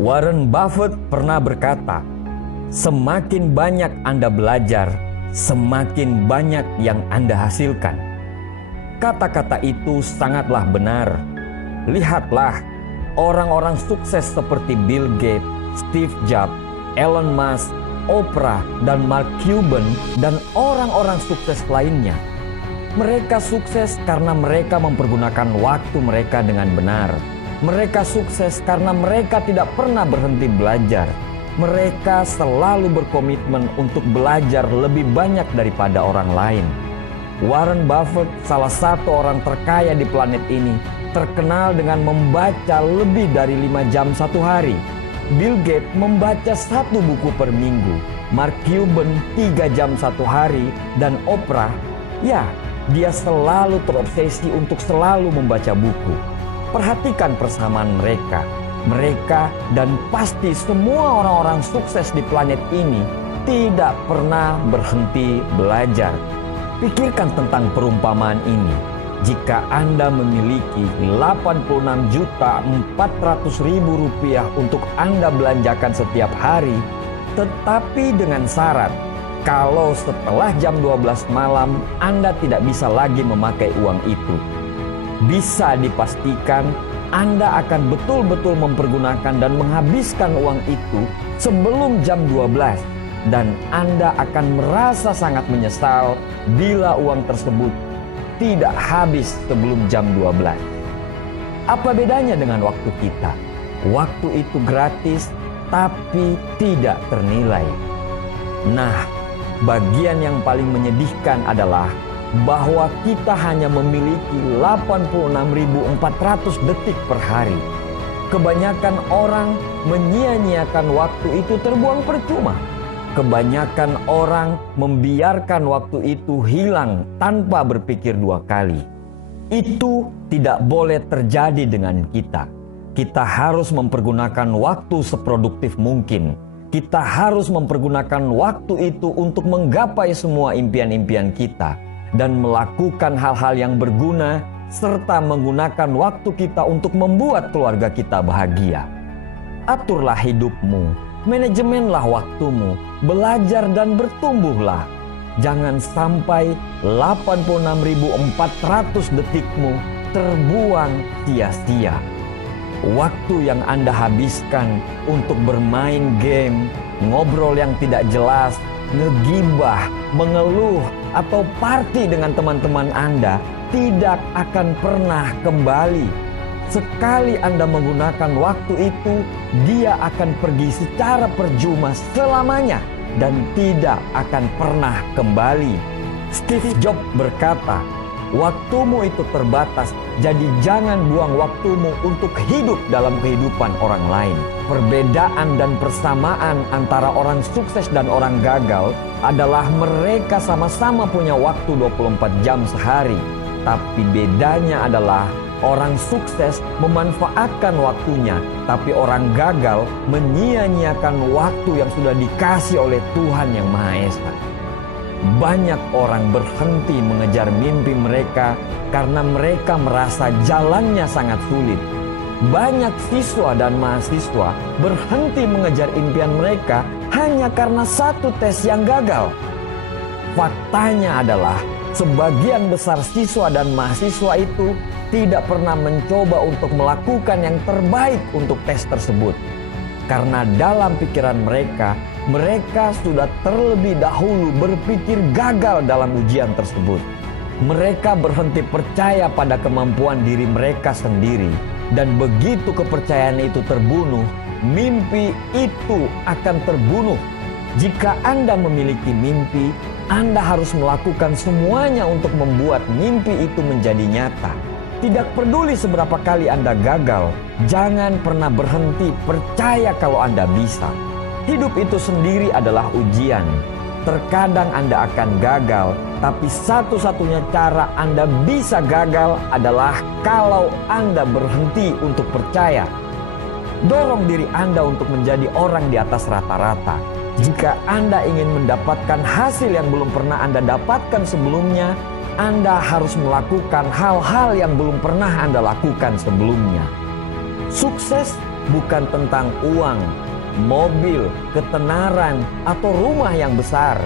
Warren Buffett pernah berkata, "Semakin banyak Anda belajar, semakin banyak yang Anda hasilkan." Kata-kata itu sangatlah benar. Lihatlah, orang-orang sukses seperti Bill Gates, Steve Jobs, Elon Musk, Oprah, dan Mark Cuban, dan orang-orang sukses lainnya. Mereka sukses karena mereka mempergunakan waktu mereka dengan benar. Mereka sukses karena mereka tidak pernah berhenti belajar. Mereka selalu berkomitmen untuk belajar lebih banyak daripada orang lain. Warren Buffett, salah satu orang terkaya di planet ini, terkenal dengan membaca lebih dari 5 jam satu hari. Bill Gates membaca 1 buku per minggu. Mark Cuban 3 jam satu hari. Dan Oprah, ya, dia selalu terobsesi untuk selalu membaca buku. Perhatikan persamaan mereka. Mereka dan pasti semua orang-orang sukses di planet ini tidak pernah berhenti belajar. Pikirkan tentang perumpamaan ini. Jika Anda memiliki 86.400.000 rupiah untuk Anda belanjakan setiap hari, tetapi dengan syarat, kalau setelah jam 12 malam Anda tidak bisa lagi memakai uang itu, bisa dipastikan Anda akan betul-betul mempergunakan dan menghabiskan uang itu sebelum jam 12. Dan Anda akan merasa sangat menyesal bila uang tersebut tidak habis sebelum jam 12. Apa bedanya dengan waktu kita? Waktu itu gratis, tapi tidak ternilai. Nah, bagian yang paling menyedihkan adalah bahwa kita hanya memiliki 86.400 detik per hari. Kebanyakan orang menyia-nyiakan waktu itu terbuang percuma. Kebanyakan orang membiarkan waktu itu hilang tanpa berpikir 2 kali. Itu tidak boleh terjadi dengan kita. Kita harus mempergunakan waktu seproduktif mungkin. Kita harus mempergunakan waktu itu untuk menggapai semua impian-impian kita dan melakukan hal-hal yang berguna, serta menggunakan waktu kita untuk membuat keluarga kita bahagia. Aturlah hidupmu, manajemenlah waktumu, belajar dan bertumbuhlah. Jangan sampai 86.400 detikmu terbuang sia-sia. Waktu yang Anda habiskan untuk bermain game, ngobrol yang tidak jelas, ngegibah, mengeluh, atau party dengan teman-teman Anda tidak akan pernah kembali. Sekali Anda menggunakan waktu itu, dia akan pergi secara percuma selamanya dan tidak akan pernah kembali. Steve Jobs berkata, "Waktumu itu terbatas, jadi jangan buang waktumu untuk hidup dalam kehidupan orang lain." Perbedaan dan persamaan antara orang sukses dan orang gagal adalah mereka sama-sama punya waktu 24 jam sehari. Tapi bedanya adalah orang sukses memanfaatkan waktunya, tapi orang gagal menyia-nyiakan waktu yang sudah dikasih oleh Tuhan Yang Maha Esa. Banyak orang berhenti mengejar mimpi mereka karena mereka merasa jalannya sangat sulit. Banyak siswa dan mahasiswa berhenti mengejar impian mereka hanya karena satu tes yang gagal. Faktanya adalah sebagian besar siswa dan mahasiswa itu tidak pernah mencoba untuk melakukan yang terbaik untuk tes tersebut. Karena dalam pikiran mereka, mereka sudah terlebih dahulu berpikir gagal dalam ujian tersebut. Mereka berhenti percaya pada kemampuan diri mereka sendiri. Dan begitu kepercayaan itu terbunuh, mimpi itu akan terbunuh. Jika Anda memiliki mimpi, Anda harus melakukan semuanya untuk membuat mimpi itu menjadi nyata. Tidak peduli seberapa kali Anda gagal, jangan pernah berhenti percaya kalau Anda bisa. Hidup itu sendiri adalah ujian. Terkadang Anda akan gagal, tapi satu-satunya cara Anda bisa gagal adalah kalau Anda berhenti untuk percaya. Dorong diri Anda untuk menjadi orang di atas rata-rata. Jika Anda ingin mendapatkan hasil yang belum pernah Anda dapatkan sebelumnya, Anda harus melakukan hal-hal yang belum pernah Anda lakukan sebelumnya. Sukses bukan tentang uang, mobil, ketenaran, atau rumah yang besar.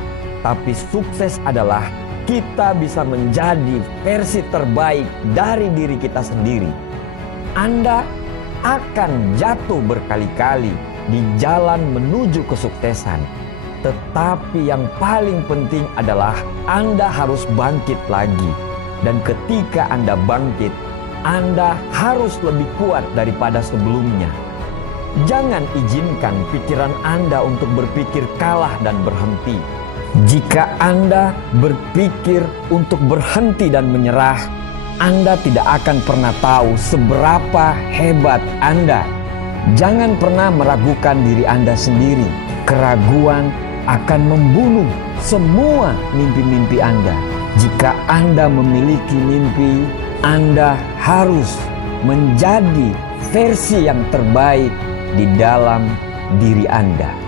Tapi sukses adalah kita bisa menjadi versi terbaik dari diri kita sendiri. Anda akan jatuh berkali-kali di jalan menuju kesuksesan. Tetapi yang paling penting adalah Anda harus bangkit lagi. Dan ketika Anda bangkit, Anda harus lebih kuat daripada sebelumnya. Jangan izinkan pikiran Anda untuk berpikir kalah dan berhenti. Jika Anda berpikir untuk berhenti dan menyerah, Anda tidak akan pernah tahu seberapa hebat Anda. Jangan pernah meragukan diri Anda sendiri. Keraguan akan membunuh semua mimpi-mimpi Anda. Jika Anda memiliki mimpi, Anda harus menjadi versi yang terbaik di dalam diri Anda.